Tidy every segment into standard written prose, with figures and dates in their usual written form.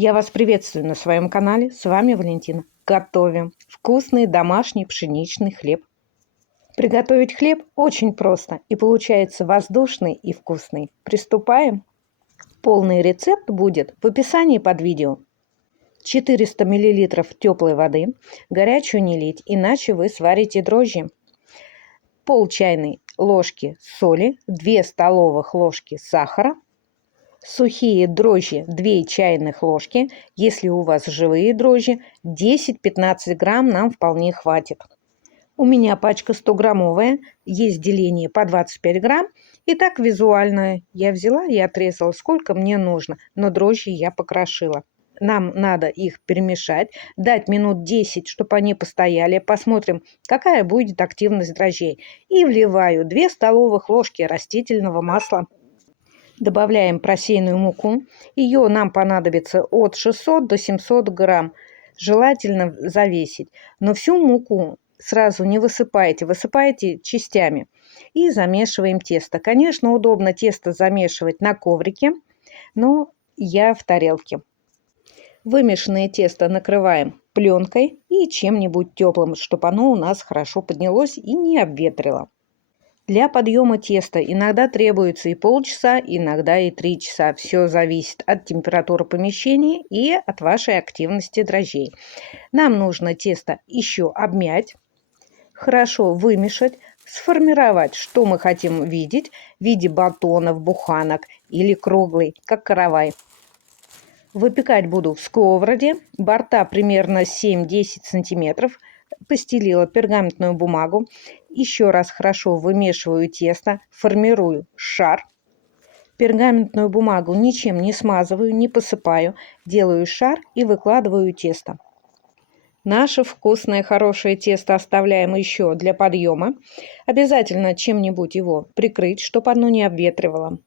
Я вас приветствую на своем канале. С вами Валентина. Готовим вкусный домашний пшеничный хлеб. Приготовить хлеб очень просто и получается воздушный и вкусный. Приступаем. Полный рецепт будет в описании под видео. 400 мл теплой воды. Горячую не лить, иначе вы сварите дрожжи. Пол чайной ложки соли, 2 столовых ложки сахара. Сухие дрожжи 2 чайных ложки. Если у вас живые дрожжи, 10-15 грамм нам вполне хватит. У меня пачка 100-граммовая, есть деление по 25 грамм. И так визуально я взяла и отрезала, сколько мне нужно. Но дрожжи я покрошила. Нам надо их перемешать, дать минут 10, чтобы они постояли. Посмотрим, какая будет активность дрожжей. И вливаю 2 столовых ложки растительного масла. Добавляем просеянную муку. Ее нам понадобится от 600 до 700 грамм. Желательно завесить. Но всю муку сразу не высыпайте. Высыпайте частями. И замешиваем тесто. Конечно, удобно тесто замешивать на коврике, но я в тарелке. Вымешанное тесто накрываем пленкой и чем-нибудь теплым, чтобы оно у нас хорошо поднялось и не обветрило. Для подъема теста иногда требуется и полчаса, иногда и 3 часа. Все зависит от температуры помещения и от вашей активности дрожжей. Нам нужно тесто еще обмять, хорошо вымешать, сформировать, что мы хотим видеть в виде батонов, буханок или круглый, как каравай. Выпекать буду в сковороде, борта примерно 7-10 сантиметров. Постелила пергаментную бумагу. Еще раз хорошо вымешиваю тесто, формирую шар. Пергаментную бумагу ничем не смазываю, не посыпаю. Делаю шар и выкладываю тесто. Наше вкусное, хорошее тесто оставляем еще для подъема. Обязательно чем-нибудь его прикрыть, чтобы оно не обветривало.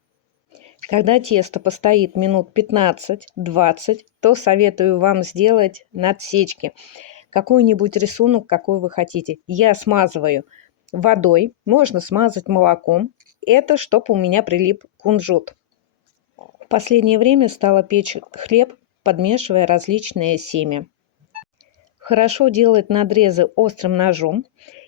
Когда тесто постоит минут 15-20, то советую вам сделать надсечки. Какой-нибудь рисунок, какой вы хотите. Я смазываю водой, можно смазать молоком. Это чтобы у меня прилип кунжут. В последнее время стала печь хлеб, подмешивая различные семя. Хорошо делать надрезы острым ножом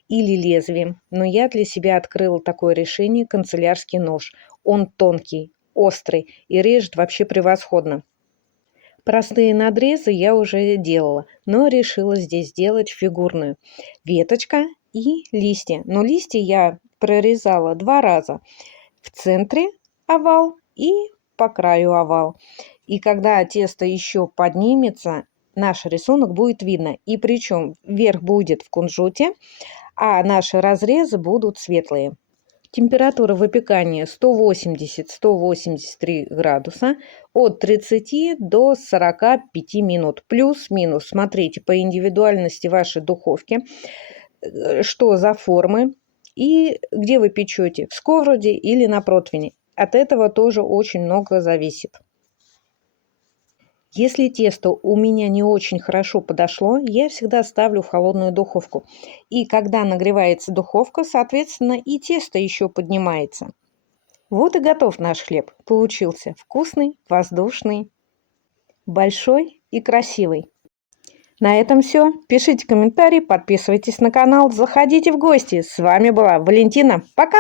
или лезвием, но я для себя открыла такое решение — канцелярский нож. Он тонкий, острый и режет вообще превосходно. Простые надрезы я уже делала, но решила здесь сделать фигурную. Веточка и листья. Но листья я прорезала 2 раза. В центре овал и по краю овал. И когда тесто еще поднимется, наш рисунок будет видно. И причем верх будет в кунжуте, а наши разрезы будут светлые. Температура выпекания 180-183 градуса от 30 до 45 минут. Плюс-минус. Смотрите по индивидуальности вашей духовки, что за формы и где вы печете, в сковороде или на противне. От этого тоже очень много зависит. Если тесто у меня не очень хорошо подошло, я всегда ставлю в холодную духовку. И когда нагревается духовка, соответственно, и тесто еще поднимается. Вот и готов наш хлеб. Получился вкусный, воздушный, большой и красивый. На этом все. Пишите комментарии, подписывайтесь на канал, заходите в гости. С вами была Валентина. Пока!